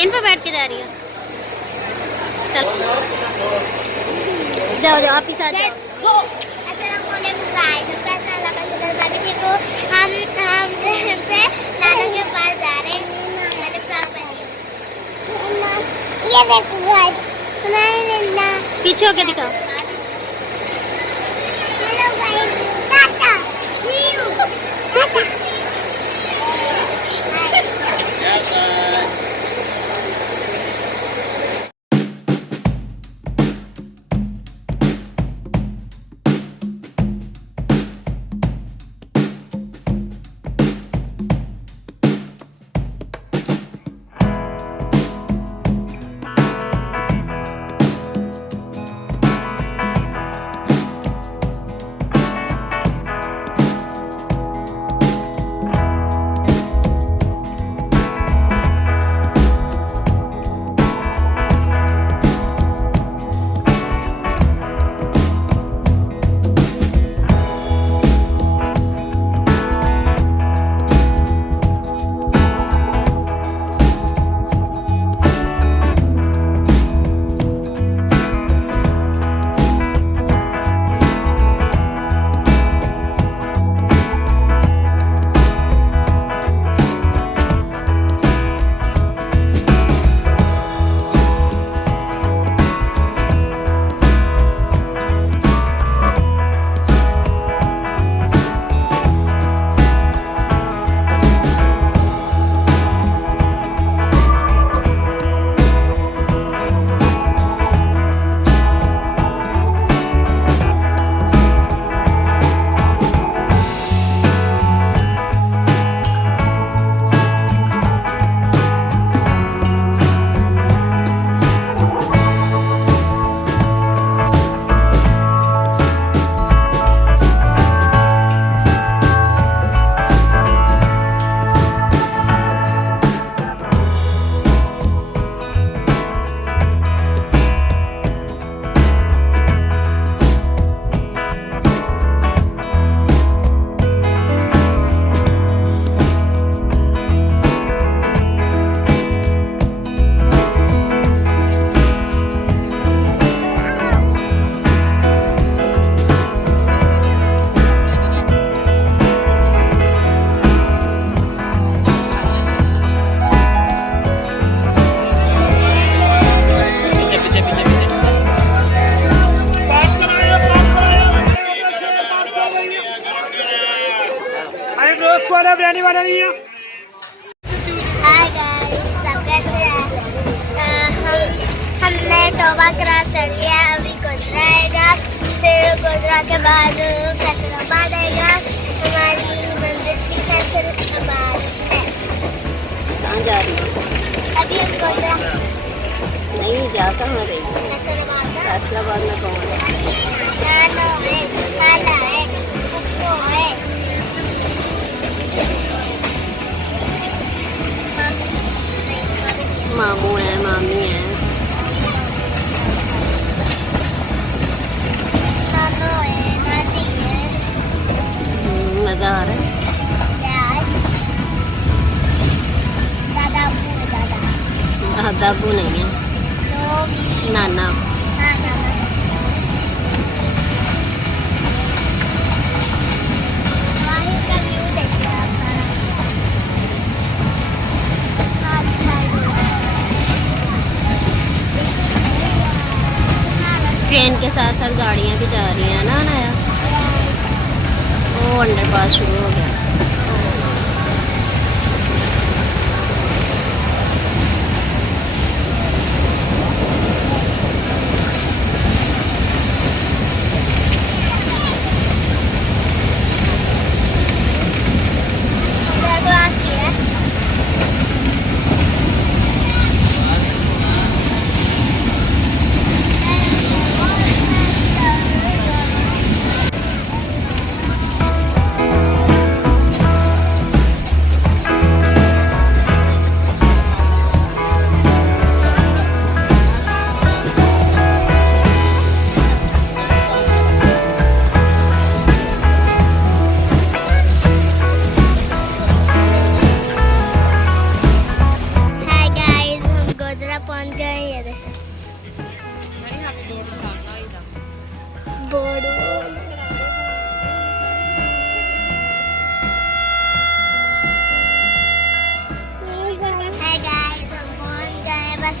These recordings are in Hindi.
ट्रेन पे बैठ के जा रही हो? चलो जाओ जाओ, आप ही साथ जाओ। हम ट्रेन पे नाना के पास जा रहे हैं। मैंने फ्रॉक पहनी है। ये देखो गाइस, हमारे नन्ना पीछे होके दिखाओ। Hello guys, tata see you tata. Biryani बना रही है। हाय गाइस, सब कैसे हैं? हमने टोबा क्रॉस कर लिया, अभी गोजरा आएगा, फिर गोजरा के बाद फैसलाबाद आएगा। हमारी मंजिल भी फैसलाबाद है। कहाँ जा रही है? अभी हम गोजरा नहीं जा कहाँ रही है? फैसलाबाद में कौन है? नाना है, खाला है, फुफ्फो है, मामू है, मामी है, नानो है, नानी है। मजा आ रहा है। यस, दादा दादाबू नहीं है, लोग नाना। नाना बाहर का व्यू देखिए आप सारा। अच्छा ट्रेन के साथ साथ गाड़ियाँ भी जा रही हैं ना नया। वो अंडरपास शुरू हो गया।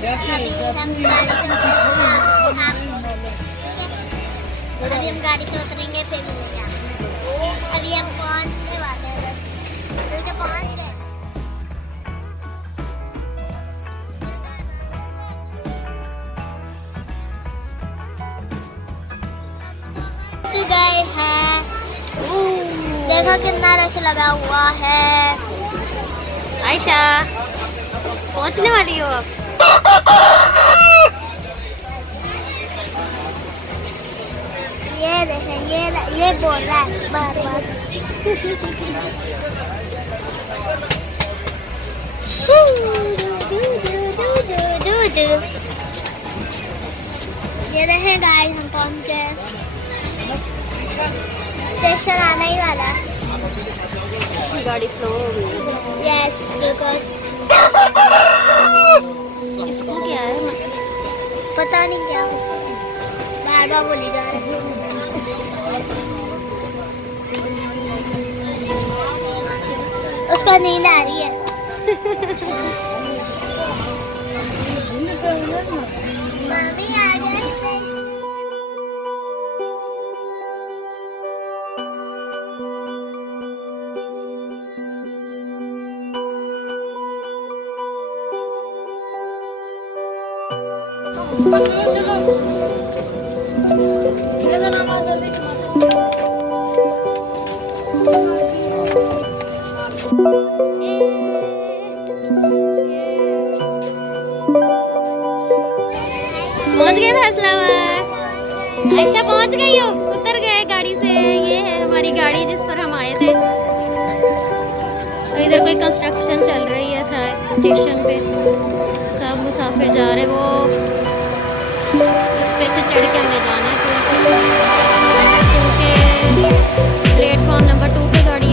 अभी हम गाड़ी से अभी हम गाड़ी से उतरेंगे फिर मिलेंगे आपको। अभी हम पहुंचने वाले हैं, बस तो पहुंच गए। पहुंच गए हैं, देखो कितना रश लगा हुआ है। आयशा पहुंचने वाली हो आप? ये देखें, ये बोल रहा है बार बार। ये देखें गाइस, हम पहुंच गए, स्टेशन आना ही वाला है। गाड़ी स्लो हो गई। यस बिल्कुल। इसको क्या है मसला? पता नहीं क्या बार बार बोली जा रही है। उसका नींद आ रही है। मम्मी आ गए। पहुंच गए फैसलाबाद। आयशा पहुंच गई हो? उतर गए गाड़ी से। ये है हमारी गाड़ी जिस पर हम आए थे। और इधर कोई कंस्ट्रक्शन चल रही है शायद स्टेशन पे। सब मुसाफिर जा रहे, वो इस पे से चढ़ के हमने जाना है क्योंकि प्लेटफॉर्म नंबर 2 पे गाड़ी